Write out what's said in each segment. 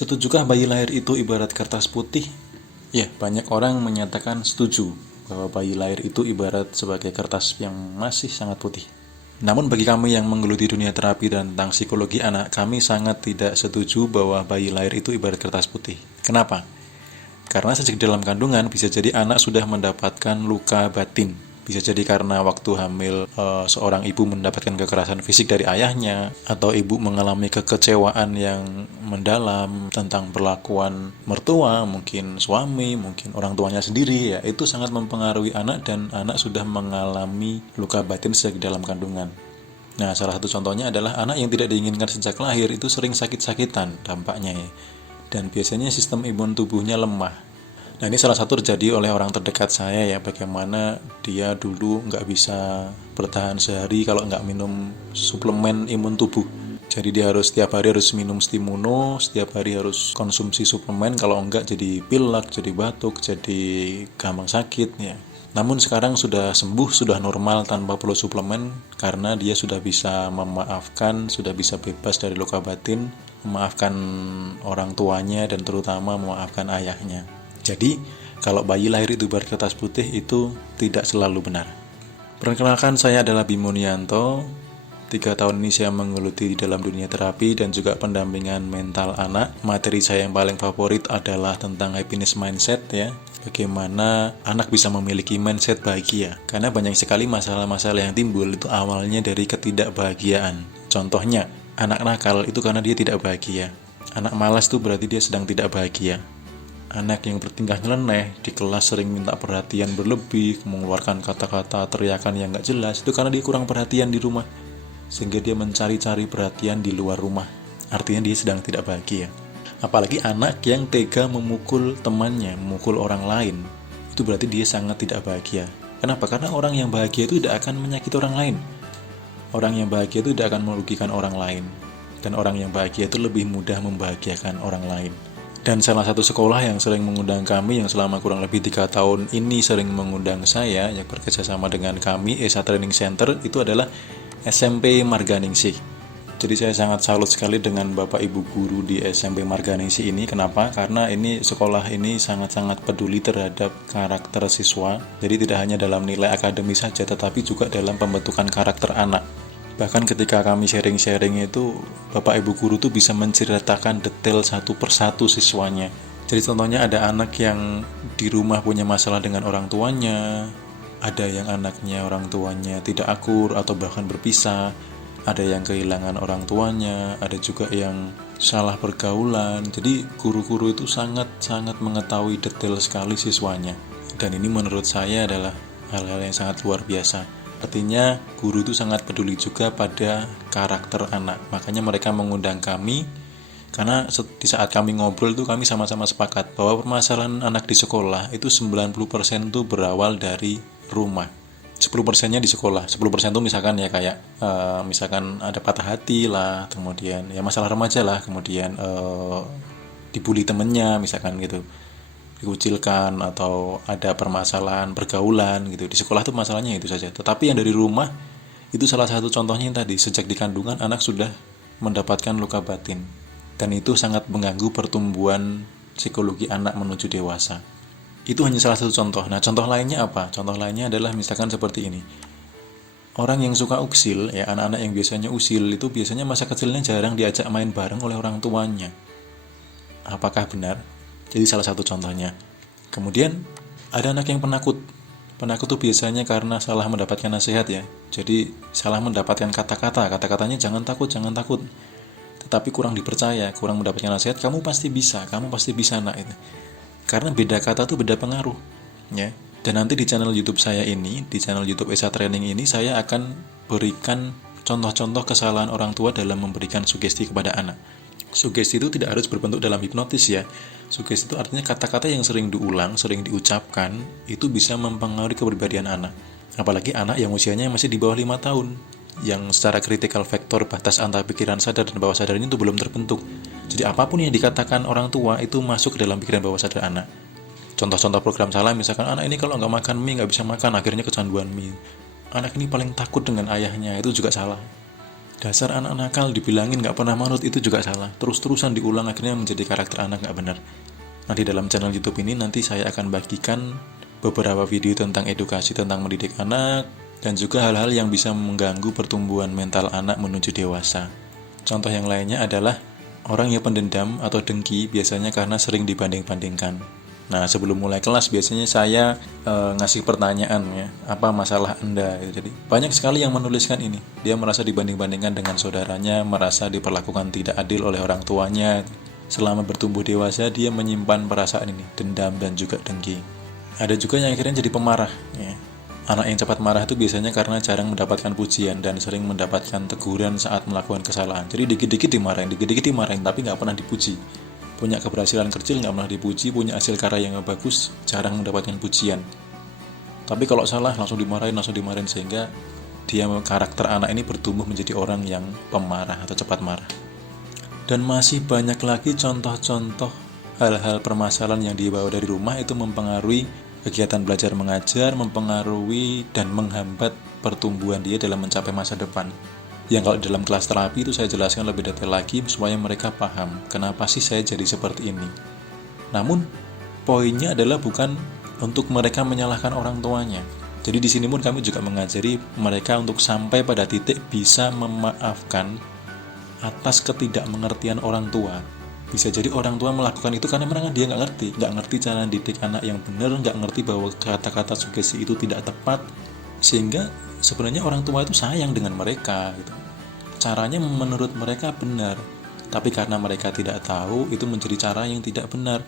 Setujukah bayi lahir itu ibarat kertas putih? Ya, banyak orang menyatakan setuju bahwa bayi lahir itu ibarat sebagai kertas yang masih sangat putih. Namun bagi kami yang menggeluti dunia terapi dan tentang psikologi anak, kami sangat tidak setuju bahwa bayi lahir itu ibarat kertas putih. Kenapa? Karena sejak dalam kandungan bisa jadi anak sudah mendapatkan luka batin. Bisa jadi karena waktu hamil seorang ibu mendapatkan kekerasan fisik dari ayahnya, atau ibu mengalami kekecewaan yang mendalam tentang perlakuan mertua, mungkin suami, mungkin orang tuanya sendiri, ya itu sangat mempengaruhi anak dan anak sudah mengalami luka batin sejak dalam kandungan. Nah, salah satu contohnya adalah anak yang tidak diinginkan sejak lahir itu sering sakit-sakitan dampaknya ya. Dan biasanya sistem imun tubuhnya lemah. Nah, ini salah satu terjadi oleh orang terdekat saya ya, bagaimana dia dulu nggak bisa bertahan sehari kalau nggak minum suplemen imun tubuh. Jadi dia harus setiap hari harus minum Stimuno, setiap hari harus konsumsi suplemen, kalau enggak jadi pilek, jadi batuk, jadi gampang sakit ya. Namun sekarang sudah sembuh, sudah normal tanpa perlu suplemen karena dia sudah bisa memaafkan, sudah bisa bebas dari luka batin, memaafkan orang tuanya dan terutama memaafkan ayahnya. Jadi, kalau bayi lahir itu ibarat kertas putih itu tidak selalu benar. Perkenalkan, saya adalah Bimo Nianto. 3 tahun ini saya menggeluti di dalam dunia terapi dan juga pendampingan mental anak. Materi saya yang paling favorit adalah tentang happiness mindset ya. Bagaimana anak bisa memiliki mindset bahagia. Karena banyak sekali masalah-masalah yang timbul itu awalnya dari ketidakbahagiaan. Contohnya, anak nakal itu karena dia tidak bahagia. Anak malas itu berarti dia sedang tidak bahagia. Anak yang bertingkah nyeleneh, di kelas sering minta perhatian berlebih, mengeluarkan kata-kata teriakan yang gak jelas, itu karena dia kurang perhatian di rumah. Sehingga dia mencari-cari perhatian di luar rumah. Artinya dia sedang tidak bahagia. Apalagi anak yang tega memukul temannya, memukul orang lain, itu berarti dia sangat tidak bahagia. Kenapa? Karena orang yang bahagia itu tidak akan menyakiti orang lain. Orang yang bahagia itu tidak akan merugikan orang lain. Dan orang yang bahagia itu lebih mudah membahagiakan orang lain. Dan salah satu sekolah yang sering mengundang kami, yang selama kurang lebih 3 tahun ini sering mengundang saya, yang bekerja sama dengan kami, ESA Training Center, itu adalah SMP Marganingsih. Jadi saya sangat salut sekali dengan Bapak Ibu Guru di SMP Marganingsih ini. Kenapa? Karena ini sekolah ini sangat-sangat peduli terhadap karakter siswa. Jadi tidak hanya dalam nilai akademis saja, tetapi juga dalam pembentukan karakter anak. Bahkan ketika kami sharing-sharing itu, Bapak Ibu Guru tuh bisa menceritakan detail satu persatu siswanya. Jadi contohnya ada anak yang di rumah punya masalah dengan orang tuanya, ada yang anaknya orang tuanya tidak akur atau bahkan berpisah, ada yang kehilangan orang tuanya, ada juga yang salah pergaulan. Jadi guru-guru itu sangat-sangat mengetahui detail sekali siswanya. Dan ini menurut saya adalah hal-hal yang sangat luar biasa. Artinya guru itu sangat peduli juga pada karakter anak. Makanya mereka mengundang kami, karena di saat kami ngobrol itu kami sama-sama sepakat bahwa permasalahan anak di sekolah itu 90% itu berawal dari rumah. 10%-nya di sekolah. 10% itu misalkan ya kayak misalkan ada patah hati lah, kemudian ya masalah remaja lah, kemudian dibully temennya misalkan gitu, dikucilkan, atau ada permasalahan pergaulan gitu. Di sekolah tuh masalahnya itu saja. Tetapi yang dari rumah itu salah satu contohnya yang tadi, sejak di kandungan anak sudah mendapatkan luka batin. Dan itu sangat mengganggu pertumbuhan psikologi anak menuju dewasa. Itu hanya salah satu contoh. Nah, contoh lainnya apa? Contoh lainnya adalah misalkan seperti ini. Orang yang suka uksil, ya anak-anak yang biasanya usil itu biasanya masa kecilnya jarang diajak main bareng oleh orang tuanya. Apakah benar? Jadi salah satu contohnya. Kemudian ada anak yang penakut. Penakut itu biasanya karena salah mendapatkan nasihat ya. Jadi salah mendapatkan kata-kata. Kata-katanya jangan takut, jangan takut. Tetapi kurang dipercaya, kurang mendapatkan nasihat. Kamu pasti bisa nak itu. Karena beda kata itu beda pengaruh. Ya. Dan nanti di channel YouTube saya ini, di channel YouTube ESA Training ini, saya akan berikan contoh-contoh kesalahan orang tua dalam memberikan sugesti kepada anak. Sugesti itu tidak harus berbentuk dalam hipnotis ya. Sugesti itu artinya kata-kata yang sering diulang, sering diucapkan, itu bisa mempengaruhi kepribadian anak. Apalagi anak yang usianya masih di bawah 5 tahun, yang secara critical factor batas antara pikiran sadar dan bawah sadar ini itu belum terbentuk. Jadi apapun yang dikatakan orang tua itu masuk ke dalam pikiran bawah sadar anak. Contoh-contoh program salah, misalkan anak ini kalau nggak makan mie, nggak bisa makan, akhirnya kecanduan mie. Anak ini paling takut dengan ayahnya, itu juga salah. Dasar anak nakal, dibilangin nggak pernah manut, itu juga salah. Terus-terusan diulang, akhirnya menjadi karakter anak nggak benar. Nah, di dalam channel YouTube ini nanti saya akan bagikan beberapa video tentang edukasi, tentang mendidik anak, dan juga hal-hal yang bisa mengganggu pertumbuhan mental anak menuju dewasa. Contoh yang lainnya adalah orang yang pendendam atau dengki biasanya karena sering dibanding-bandingkan. Nah, sebelum mulai kelas biasanya saya ngasih pertanyaan ya, apa masalah Anda? Jadi banyak sekali yang menuliskan ini. Dia merasa dibanding-bandingkan dengan saudaranya, merasa diperlakukan tidak adil oleh orang tuanya. Selama bertumbuh dewasa dia menyimpan perasaan ini, dendam dan juga dengki. Ada juga yang akhirnya jadi pemarah. Ya. Anak yang cepat marah itu biasanya karena jarang mendapatkan pujian dan sering mendapatkan teguran saat melakukan kesalahan. Jadi dikit-dikit dimarahin, tapi nggak pernah dipuji. Punya keberhasilan kecil nggak pernah dipuji, punya hasil karya yang bagus jarang mendapatkan pujian. Tapi kalau salah langsung dimarahin sehingga dia karakter anak ini bertumbuh menjadi orang yang pemarah atau cepat marah. Dan masih banyak lagi contoh-contoh hal-hal permasalahan yang dibawa dari rumah itu mempengaruhi kegiatan belajar mengajar, mempengaruhi dan menghambat pertumbuhan dia dalam mencapai masa depan. Yang kalau dalam kelas terapi itu saya jelaskan lebih detail lagi supaya mereka paham kenapa sih saya jadi seperti ini. Namun poinnya adalah bukan untuk mereka menyalahkan orang tuanya. Jadi di sini pun kami juga mengajari mereka untuk sampai pada titik bisa memaafkan atas ketidakmengertian orang tua. Bisa jadi orang tua melakukan itu karena memang dia nggak ngerti cara didik anak yang benar, nggak ngerti bahwa kata-kata sugesti itu tidak tepat, sehingga sebenarnya orang tua itu sayang dengan mereka gitu. Caranya menurut mereka benar, tapi karena mereka tidak tahu, itu menjadi cara yang tidak benar.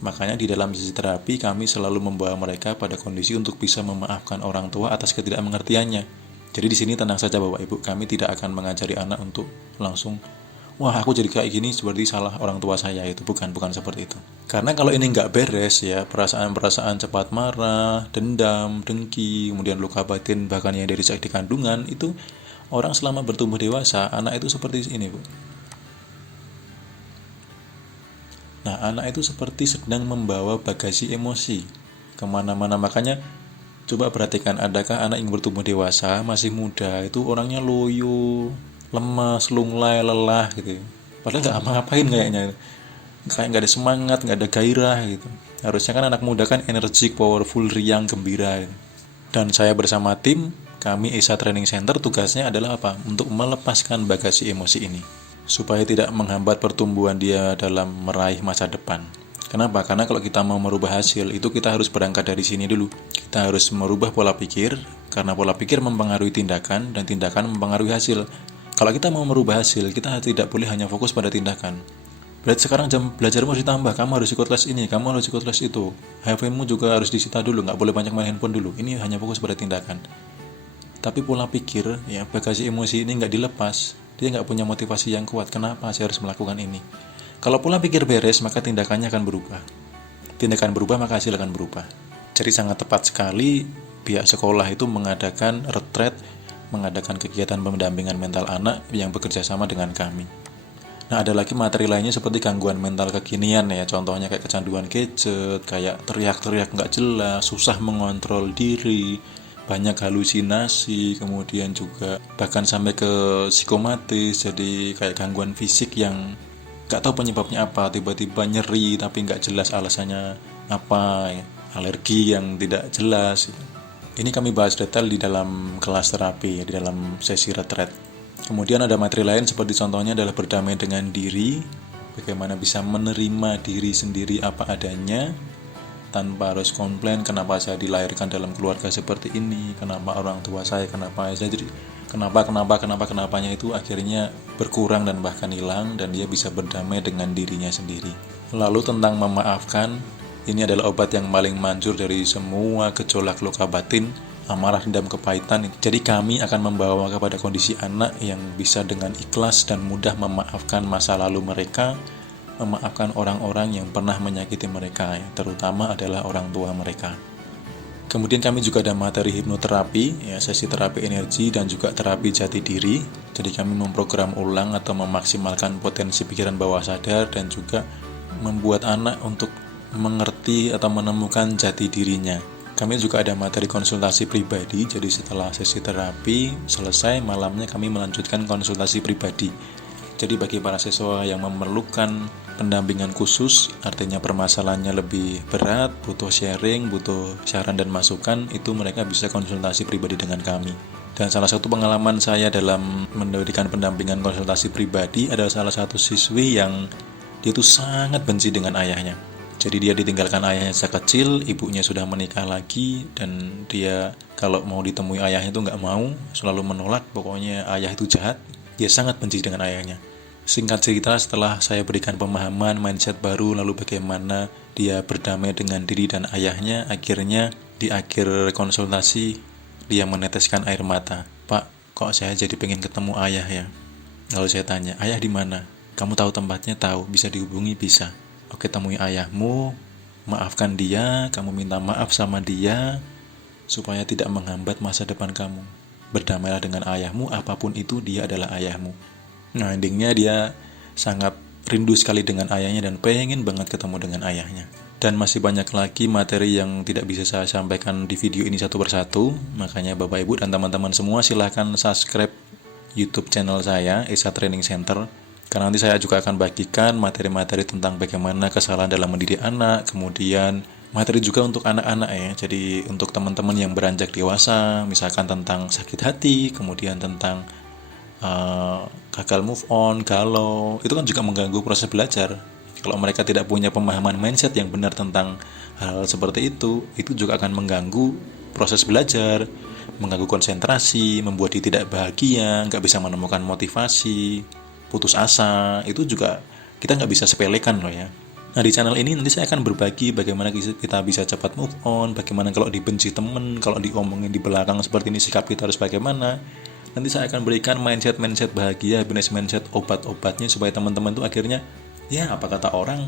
Makanya di dalam sesi terapi kami selalu membawa mereka pada kondisi untuk bisa memaafkan orang tua atas ketidakmengertiannya. Jadi di sini tenang saja Bapak Ibu, kami tidak akan mengajari anak untuk langsung wah aku jadi kayak gini seperti salah orang tua saya, itu bukan seperti itu. Karena kalau ini nggak beres ya, perasaan-perasaan cepat marah, dendam, dengki, kemudian luka batin bahkan yang dari sejak di kandungan, itu orang selama bertumbuh dewasa, anak itu seperti ini Bu. Nah, anak itu seperti sedang membawa bagasi emosi kemana-mana. Makanya coba perhatikan, adakah anak yang bertumbuh dewasa masih muda itu orangnya loyo, lemas, lunglai, lelah gitu. Padahal nggak apa-ngapain kayaknya. Kayak nggak ada semangat, nggak ada gairah gitu. Harusnya kan anak muda kan energik, powerful, riang, gembira gitu. Dan saya bersama tim, kami ESA Training Center tugasnya adalah apa? Untuk melepaskan bagasi emosi ini. Supaya tidak menghambat pertumbuhan dia dalam meraih masa depan. Kenapa? Karena kalau kita mau merubah hasil, itu kita harus berangkat dari sini dulu. Kita harus merubah pola pikir, karena pola pikir mempengaruhi tindakan, dan tindakan mempengaruhi hasil. Kalau kita mau merubah hasil, kita tidak boleh hanya fokus pada tindakan. Berarti sekarang jam belajarmu harus ditambah, kamu harus ikut les ini, kamu harus ikut les itu. HP-mu juga harus disita dulu, nggak boleh banyak main handphone dulu. Ini hanya fokus pada tindakan. Tapi pola pikir, ya bagasi emosi ini nggak dilepas. Dia nggak punya motivasi yang kuat. Kenapa saya harus melakukan ini? Kalau pola pikir beres, maka tindakannya akan berubah. Tindakan berubah, maka hasil akan berubah. Jadi sangat tepat sekali pihak sekolah itu mengadakan retret, mengadakan kegiatan pendampingan mental anak yang bekerja sama dengan kami. Nah, ada lagi materi lainnya seperti gangguan mental kekinian ya. Contohnya kayak kecanduan gadget, kayak teriak-teriak nggak jelas, susah mengontrol diri, banyak halusinasi, kemudian juga bahkan sampai ke psikomatis, jadi kayak gangguan fisik yang gak tahu penyebabnya apa, tiba-tiba nyeri tapi gak jelas alasannya apa, alergi yang tidak jelas. Ini kami bahas detail di dalam kelas terapi, di dalam sesi retret. Kemudian ada materi lain seperti contohnya adalah berdamai dengan diri, bagaimana bisa menerima diri sendiri apa adanya, tanpa harus komplain kenapa saya dilahirkan dalam keluarga seperti ini, kenapa orang tua saya, kenapa saya jadi kenapanya itu akhirnya berkurang dan bahkan hilang, dan dia bisa berdamai dengan dirinya sendiri. Lalu tentang memaafkan, ini adalah obat yang paling manjur dari semua gejolak luka batin, amarah, dendam, kepahitan. Jadi kami akan membawa kepada kondisi anak yang bisa dengan ikhlas dan mudah memaafkan masa lalu mereka, memaafkan orang-orang yang pernah menyakiti mereka, terutama adalah orang tua mereka. Kemudian kami juga ada materi hipnoterapi, ya, sesi terapi energi dan juga terapi jati diri. Jadi kami memprogram ulang atau memaksimalkan potensi pikiran bawah sadar dan juga membuat anak untuk mengerti atau menemukan jati dirinya. Kami juga ada materi konsultasi pribadi, jadi setelah sesi terapi selesai, malamnya kami melanjutkan konsultasi pribadi. Jadi bagi para siswa yang memerlukan pendampingan khusus, artinya permasalahannya lebih berat, butuh sharing, butuh saran dan masukan, itu mereka bisa konsultasi pribadi dengan kami. Dan salah satu pengalaman saya dalam memberikan pendampingan konsultasi pribadi adalah salah satu siswi yang dia tuh sangat benci dengan ayahnya. Jadi dia ditinggalkan ayahnya sejak kecil, ibunya sudah menikah lagi, dan dia kalau mau ditemui ayahnya itu nggak mau, selalu menolak, pokoknya ayah itu jahat. Dia sangat benci dengan ayahnya. Singkat cerita, setelah saya berikan pemahaman, mindset baru, lalu bagaimana dia berdamai dengan diri dan ayahnya, akhirnya di akhir konsultasi, dia meneteskan air mata. Pak, kok saya jadi pengen ketemu ayah ya? Lalu saya tanya, ayah di mana? Kamu tahu tempatnya? Tahu, bisa dihubungi? Bisa. Oke, temui ayahmu, maafkan dia, kamu minta maaf sama dia, supaya tidak menghambat masa depan kamu. Berdamailah dengan ayahmu, apapun itu dia adalah ayahmu. Nah, endingnya dia sangat rindu sekali dengan ayahnya dan pengen banget ketemu dengan ayahnya. Dan masih banyak lagi materi yang tidak bisa saya sampaikan di video ini satu persatu, makanya Bapak Ibu dan teman-teman semua silahkan subscribe YouTube channel saya, Esa Training Center. Karena nanti saya juga akan bagikan materi-materi tentang bagaimana kesalahan dalam mendidik anak, kemudian materi juga untuk anak-anak ya. Jadi untuk teman-teman yang beranjak dewasa, misalkan tentang sakit hati, kemudian tentang gagal move on, galau, itu kan juga mengganggu proses belajar. Kalau mereka tidak punya pemahaman mindset yang benar tentang hal seperti itu juga akan mengganggu proses belajar, mengganggu konsentrasi, membuat dia tidak bahagia, nggak bisa menemukan motivasi, putus asa. Itu juga kita nggak bisa sepelekan loh ya. Nah, di channel ini nanti saya akan berbagi bagaimana kita bisa cepat move on, bagaimana kalau dibenci temen, kalau diomongin di belakang seperti ini sikap kita harus bagaimana. Nanti saya akan berikan mindset bahagia, happiness mindset, obat-obatnya supaya teman-teman tuh akhirnya ya apa kata orang,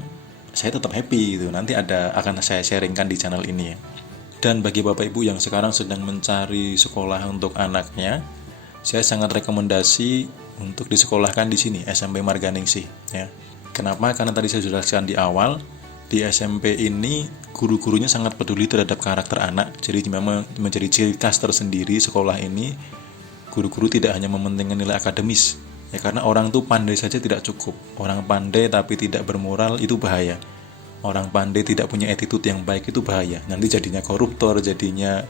saya tetap happy gitu. Nanti akan saya sharingkan di channel ini ya. Dan bagi Bapak Ibu yang sekarang sedang mencari sekolah untuk anaknya, saya sangat rekomendasi untuk disekolahkan di sini, SMP Marganingsih ya. Kenapa? Karena tadi saya jelaskan di awal, di SMP ini guru-gurunya sangat peduli terhadap karakter anak. Jadi memang menjadi ciri khas tersendiri sekolah ini. Guru-guru tidak hanya mementingkan nilai akademis ya, karena orang tuh pandai saja tidak cukup. Orang pandai tapi tidak bermoral itu bahaya. Orang pandai tidak punya attitude yang baik itu bahaya. Nanti jadinya koruptor, jadinya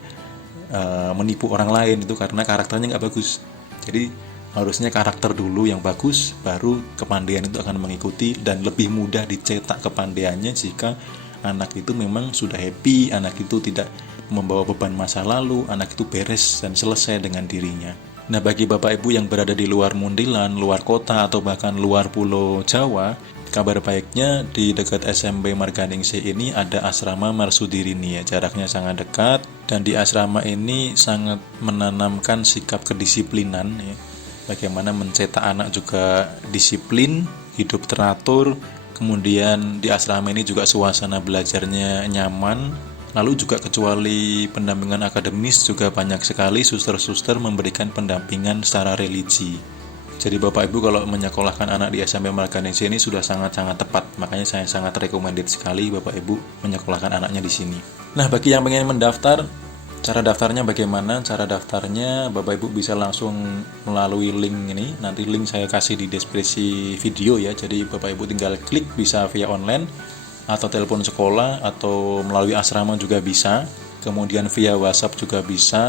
menipu orang lain, itu karena karakternya nggak bagus. Jadi harusnya karakter dulu yang bagus, baru kepandaian itu akan mengikuti, dan lebih mudah dicetak kepandaiannya jika anak itu memang sudah happy, anak itu tidak membawa beban masa lalu, anak itu beres dan selesai dengan dirinya. Nah, bagi Bapak Ibu yang berada di luar Muntilan, luar kota, atau bahkan luar pulau Jawa, kabar baiknya di dekat SMP Marganingsih ini ada asrama Marsudirini ya, jaraknya sangat dekat, dan di asrama ini sangat menanamkan sikap kedisiplinan ya. Bagaimana mencetak anak juga disiplin, hidup teratur, kemudian di asrama ini juga suasana belajarnya nyaman. Lalu juga kecuali pendampingan akademis juga banyak sekali suster-suster memberikan pendampingan secara religi. Jadi Bapak Ibu kalau menyekolahkan anak di SMP Marganingsih ini sudah sangat-sangat tepat. Makanya saya sangat recommended sekali Bapak Ibu menyekolahkan anaknya di sini. Nah, bagi yang pengen mendaftar, cara daftarnya bagaimana? Cara daftarnya Bapak Ibu bisa langsung melalui link ini. Nanti link saya kasih di deskripsi video ya. Jadi Bapak Ibu tinggal klik, bisa via online atau telepon sekolah, atau melalui asrama juga bisa, kemudian via WhatsApp juga bisa,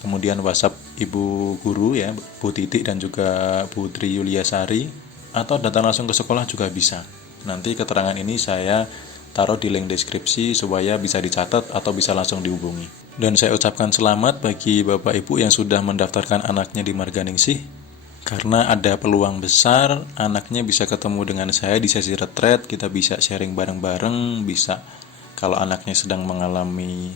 kemudian WhatsApp Ibu Guru ya, Bu Titik dan juga Bu Tri Yuliasari, atau datang langsung ke sekolah juga bisa. Nanti keterangan ini saya taruh di link deskripsi supaya bisa dicatat atau bisa langsung dihubungi. Dan saya ucapkan selamat bagi Bapak Ibu yang sudah mendaftarkan anaknya di Marganingsih, karena ada peluang besar anaknya bisa ketemu dengan saya di sesi retreat. Kita bisa sharing bareng-bareng, bisa kalau anaknya sedang mengalami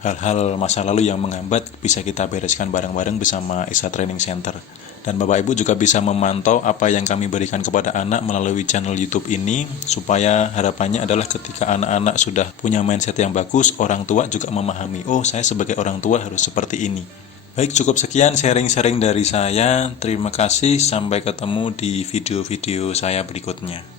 hal-hal masa lalu yang menghambat, bisa kita bereskan bareng-bareng bersama Esa Training Center. Dan Bapak Ibu juga bisa memantau apa yang kami berikan kepada anak melalui channel YouTube ini, supaya harapannya adalah ketika anak-anak sudah punya mindset yang bagus, orang tua juga memahami, oh saya sebagai orang tua harus seperti ini. Baik, cukup sekian sharing-sharing dari saya. Terima kasih, sampai ketemu di video-video saya berikutnya.